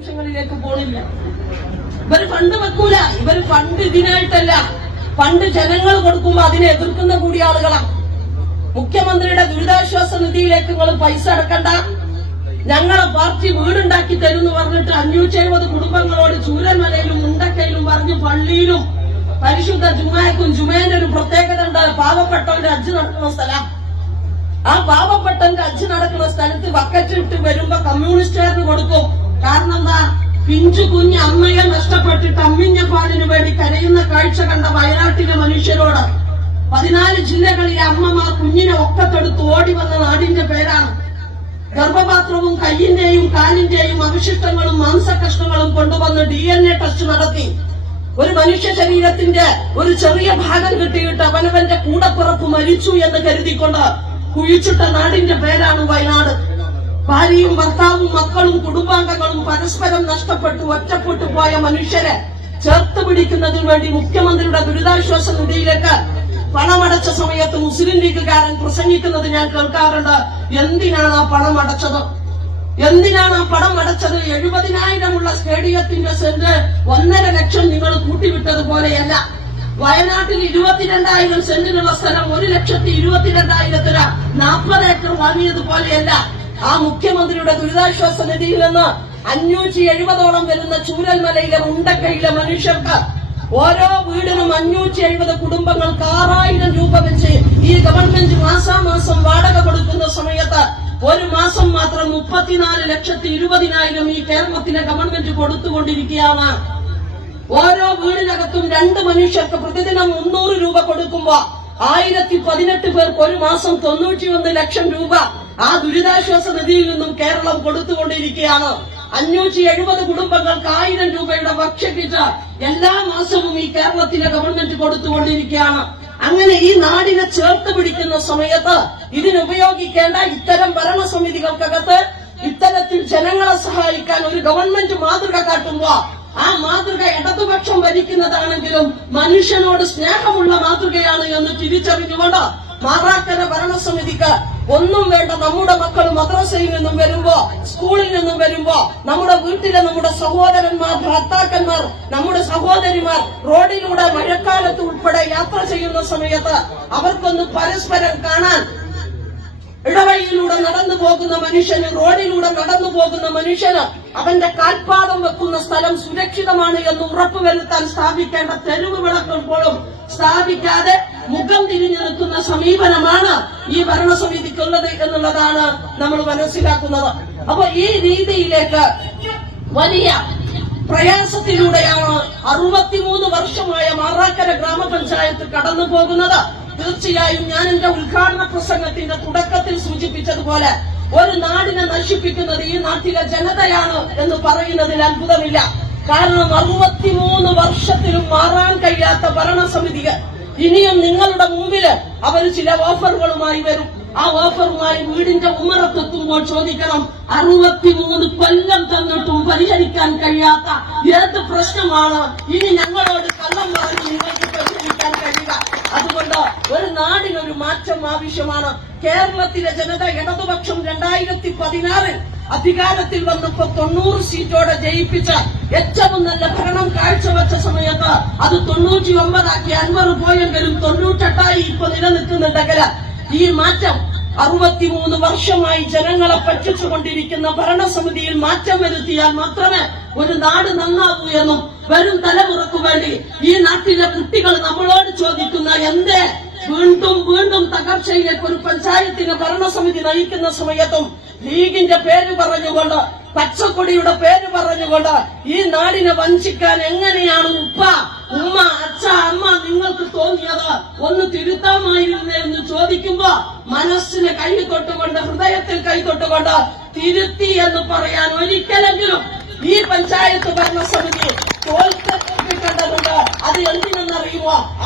വിശദാംശങ്ങളിലേക്ക് പോണില്ല. ഇവർ ഫണ്ട് വെക്കൂല. ഇവർ ഫണ്ട് ഇതിനായിട്ടല്ല. ഫണ്ട് ജനങ്ങൾ കൊടുക്കുമ്പോ അതിനെ എതിർക്കുന്ന കൂടി ആളുകളാണ് മുഖ്യമന്ത്രിയുടെ ദുരിതാശ്വാസ നിധിയിലേക്ക് നിങ്ങൾ പൈസ അടക്കണ്ട. ഞങ്ങളെ പാർട്ടി വീടുണ്ടാക്കി തരുമെന്ന് പറഞ്ഞിട്ട് അഞ്ഞൂറ്റി എഴുപത് കുടുംബങ്ങളോട് ചൂരന്മലയിലും മുണ്ടക്കയിലും പറഞ്ഞ് പള്ളിയിലും പരിശുദ്ധ ജുമാക്കും ജുമേന്റെ ഒരു പ്രത്യേകത ഉണ്ട്. പാവപ്പെട്ടവന്റെ അജ്ജ് നടക്കുന്ന സ്ഥലം. ആ പാവപ്പെട്ടവന്റെ അജ്ജ് നടക്കുന്ന സ്ഥലത്ത് വക്കറ്റിട്ട് വരുമ്പോ കമ്മ്യൂണിസ്റ്റുകാരന് കൊടുക്കും കാരണം എന്താ പിഞ്ചു കുഞ്ഞ് അമ്മയെ നഷ്ടപ്പെട്ടിട്ട് അമ്മിഞ്ഞ പാലിന് വേണ്ടി കരയുന്ന കാഴ്ച കണ്ട വയനാട്ടിലെ മനുഷ്യരോട് പതിനാല് ജില്ലകളിലെ അമ്മമാർ കുഞ്ഞിനെ ഒക്കത്തെടുത്ത് ഓടി വന്ന നാടിന്റെ പേരാണ്. ഗർഭപാത്രവും കയ്യിന്റെയും കാലിന്റെയും അവശിഷ്ടങ്ങളും മാംസകഷ്ണങ്ങളും കൊണ്ടുവന്ന് ഡി എൻ എ ടെസ്റ്റ് നടത്തി. ഒരു മനുഷ്യ ശരീരത്തിന്റെ ഒരു ചെറിയ ഭാഗം കിട്ടിയിട്ട് അവനവന്റെ കൂടപ്പിറപ്പ് മരിച്ചു എന്ന് കരുതിക്കൊണ്ട് കുഴിച്ചിട്ട നാടിന്റെ പേരാണ് വയനാട്. ഭാര്യയും ഭർത്താവും മക്കളും കുടുംബാംഗങ്ങളും പരസ്പരം നഷ്ടപ്പെട്ടു ഒറ്റപ്പെട്ടു പോയ മനുഷ്യരെ ചേർത്ത് പിടിക്കുന്നതിന് വേണ്ടി മുഖ്യമന്ത്രിയുടെ ദുരിതാശ്വാസ നിധിയിലേക്ക് പണമടച്ച സമയത്ത് മുസ്ലിം ലീഗുകാരൻ പ്രസംഗിക്കുന്നത് ഞാൻ കേൾക്കാറുണ്ട്. എന്തിനാണ് ആ പണം അടച്ചത്? എന്തിനാണ് ആ പണം അടച്ചത്? എഴുപതിനായിരമുള്ള സ്റ്റേഡിയത്തിന്റെ സെന്റ് ഒന്നര ലക്ഷം നിങ്ങൾ കൂട്ടിവിട്ടത് പോലെയല്ല വയനാട്ടിൽ ഇരുപത്തിരണ്ടായിരം സെന്റിനുള്ള സ്ഥലം ഒരു ലക്ഷത്തി ഇരുപത്തിരണ്ടായിരത്തിന് നാൽപ്പത് ഏക്കർ വാങ്ങിയതുപോലെയല്ല. ആ മുഖ്യമന്ത്രിയുടെ ദുരിതാശ്വാസ നിധിയിൽ നിന്ന് അഞ്ഞൂറ്റി എഴുപതോളം വരുന്ന ചൂരൽമലയിലെ മുണ്ടക്കയിലെ മനുഷ്യർക്ക് ഓരോ വീടിനും അഞ്ഞൂറ്റി എഴുപത് കുടുംബങ്ങൾക്ക് ആറായിരം രൂപ വെച്ച് ഈ ഗവൺമെന്റ് മാസാമാസം വാടക കൊടുക്കുന്ന സമയത്ത് ഒരു മാസം മാത്രം മുപ്പത്തിനാല് ലക്ഷത്തി ഇരുപതിനായിരം ഈ കേരളത്തിലെ ഗവൺമെന്റ് കൊടുത്തുകൊണ്ടിരിക്കുകയാണ്. ഓരോ വീടിനകത്തും രണ്ട് മനുഷ്യർക്ക് പ്രതിദിനം മുന്നൂറ് രൂപ കൊടുക്കുമ്പോ ആയിരത്തി പതിനെട്ട് പേർക്ക് ഒരു മാസം തൊണ്ണൂറ്റിയൊന്ന് ലക്ഷം രൂപ ആ ദുരിതാശ്വാസ നിധിയിൽ നിന്നും കേരളം കൊടുത്തുകൊണ്ടിരിക്കുകയാണ്. അഞ്ഞൂറ്റി എഴുപത് കുടുംബങ്ങൾക്ക് ആയിരം രൂപയുടെ ഭക്ഷ്യക്കിറ്റ് എല്ലാ മാസവും ഈ കേരളത്തിലെ ഗവൺമെന്റ് കൊടുത്തുകൊണ്ടിരിക്കുകയാണ്. അങ്ങനെ ഈ നാടിനെ ചേർത്ത് പിടിക്കുന്ന സമയത്ത് ഇതിനുപയോഗിക്കേണ്ട ഇത്തരം ഭരണസമിതികൾക്കകത്ത് ഇത്തരത്തിൽ ജനങ്ങളെ സഹായിക്കാൻ ഒരു ഗവൺമെന്റ് മാതൃക കാട്ടുമ്പോ ആ മാതൃക ഇടതുപക്ഷം ഭരിക്കുന്നതാണെങ്കിലും മനുഷ്യനോട് സ്നേഹമുള്ള മാതൃകയാണ് എന്ന് തിരിച്ചറിഞ്ഞുകൊണ്ട് മാറാക്കര ഭരണസമിതിക്ക് ഒന്നും വേണ്ട നമ്മുടെ മക്കൾ മദ്രസയിൽ നിന്നും വരുമ്പോ സ്കൂളിൽ നിന്നും വരുമ്പോ നമ്മുടെ വീട്ടിലെ നമ്മുടെ സഹോദരന്മാർ ഭർത്താക്കന്മാർ നമ്മുടെ സഹോദരിമാർ റോഡിലൂടെ മഴക്കാലത്ത് ഉൾപ്പെടെ യാത്ര ചെയ്യുന്ന സമയത്ത് അവർക്കൊന്ന് പരസ്പരം കാണാൻ ഇടവഴിയിലൂടെ നടന്നു പോകുന്ന മനുഷ്യന് റോഡിലൂടെ നടന്നു പോകുന്ന മനുഷ്യന് അവന്റെ കാൽപാദം വെക്കുന്ന സ്ഥലം സുരക്ഷിതമാണ് എന്ന് ഉറപ്പുവരുത്താൻ സ്ഥാപിക്കേണ്ട തെരുവ് വിളക്കുമ്പോഴും സ്ഥാപിക്കാതെ മുഖം തിരിഞ്ഞു നിൽക്കുന്ന സമീപനമാണ് ഈ ഭരണസമിതിക്കുള്ളത് എന്നുള്ളതാണ് നമ്മൾ മനസ്സിലാക്കുന്നത്. അപ്പൊ ഈ രീതിയിലേക്ക് വലിയ പ്രയാസത്തിലൂടെയാണ് അറുപത്തിമൂന്ന് വർഷമായ മാറാക്കര ഗ്രാമപഞ്ചായത്ത് കടന്നു പോകുന്നത്. തീർച്ചയായും ഞാൻ എന്റെ ഉദ്ഘാടന പ്രസംഗത്തിന്റെ തുടക്കത്തിൽ സൂചിപ്പിച്ചതുപോലെ ഒരു നാടിനെ നശിപ്പിക്കുന്നത് ഈ നാട്ടിലെ ജനതയാണ് എന്ന് പറയുന്നതിൽ അത്ഭുതമില്ല. കാരണം അറുപത്തിമൂന്ന് വർഷത്തിലും മാറാൻ കഴിയാത്ത ഭരണസമിതികൾ ഇനിയും നിങ്ങളുടെ മുമ്പിൽ അവർ ചില ഓഫറുകളുമായി വരും. ആ ഓഫറുമായി വീടിന്റെ ഉമ്മറത്തെത്തുമ്പോൾ ചോദിക്കണം അറുപത്തിമൂന്ന് കൊല്ലം തന്നിട്ടും പരിഹരിക്കാൻ കഴിയാത്ത ഏത് പ്രശ്നമാണ്? ഇനി ഞങ്ങളോട് കള്ളം പറഞ്ഞ് നിങ്ങൾക്ക് പരിഹരിക്കാൻ കഴിയുക. അതുകൊണ്ട് ഒരു നാടിനൊരു മാറ്റം ആവശ്യമാണ്. കേരളത്തിലെ ജനത ഇടതുപക്ഷം രണ്ടായിരത്തി പതിനാറിൽ അധികാരത്തിൽ വന്നപ്പോ തൊണ്ണൂറ് സീറ്റോടെ ജയിപ്പിച്ച ഏറ്റവും നല്ല ഭരണം കാഴ്ചവെച്ച സമയത്ത് അത് തൊണ്ണൂറ്റി ഒമ്പതാക്കി അൻവർ പോയെങ്കിലും തൊണ്ണൂറ്റെട്ടായി ഇപ്പൊ നിലനിൽക്കുന്നുണ്ടെങ്കിൽ ഈ മാറ്റം അറുപത്തിമൂന്ന് വർഷമായി ജനങ്ങളെ പറ്റിച്ചുകൊണ്ടിരിക്കുന്ന ഭരണസമിതിയിൽ മാറ്റം വരുത്തിയാൽ മാത്രമേ ഒരു നാട് നന്നാവൂ എന്നും വരും തലമുറക്കു വേണ്ടി ഈ നാട്ടിലെ കുട്ടികൾ നമ്മളോട് ചോദിക്കുന്ന എന്തേ? വീണ്ടും വീണ്ടും തകർച്ചയിലേക്ക് ഒരു പഞ്ചായത്തിന് ഭരണസമിതി നയിക്കുന്ന സമയത്തും ലീഗിന്റെ പേര് പറഞ്ഞുകൊണ്ട് പച്ചക്കൊടിയുടെ പേര് പറഞ്ഞുകൊണ്ട് ഈ നാടിനെ വഞ്ചിക്കാൻ എങ്ങനെയാണ് ഉപ്പ ഉമ്മ അച്ഛ അമ്മ നിങ്ങൾക്ക് തോന്നിയത്? ഒന്ന് തിരുത്താമായിരുന്നേ എന്ന് ചോദിക്കുമ്പോ മനസ്സിന് കൈ തൊട്ടുകൊണ്ട് ഹൃദയത്തിൽ കൈ തൊട്ടുകൊണ്ട് തിരുത്തി എന്ന് പറയാൻ ഒരിക്കലെങ്കിലും ഈ പഞ്ചായത്ത് ഭരണസമിതി തോൽക്കപ്പെട്ടിട്ടുണ്ടതുണ്ട് അത്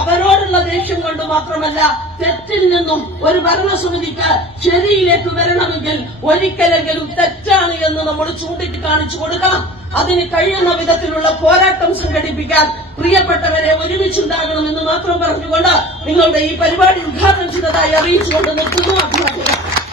അവരോടുള്ള ദേഷ്യം കൊണ്ട് മാത്രമല്ല തെറ്റിൽ നിന്നും ഒരു ഭരണസമിതിക്ക് ശരിയിലേക്ക് വരണമെങ്കിൽ ഒരിക്കലെങ്കിലും തെറ്റാണ് എന്ന് നമ്മൾ ചൂണ്ടിട്ട് കാണിച്ചു കൊടുക്കണം. അതിന് കഴിയുന്ന വിധത്തിലുള്ള പോരാട്ടം സംഘടിപ്പിക്കാൻ പ്രിയപ്പെട്ടവരെ ഒരുമിച്ചുണ്ടാകണമെന്ന് മാത്രം പറഞ്ഞുകൊണ്ട് നിങ്ങളുടെ ഈ പരിപാടി ഉദ്ഘാടനം ചെയ്തതായി അറിയിച്ചുകൊണ്ട് നിർത്തുന്നു അഭിവാദ്യം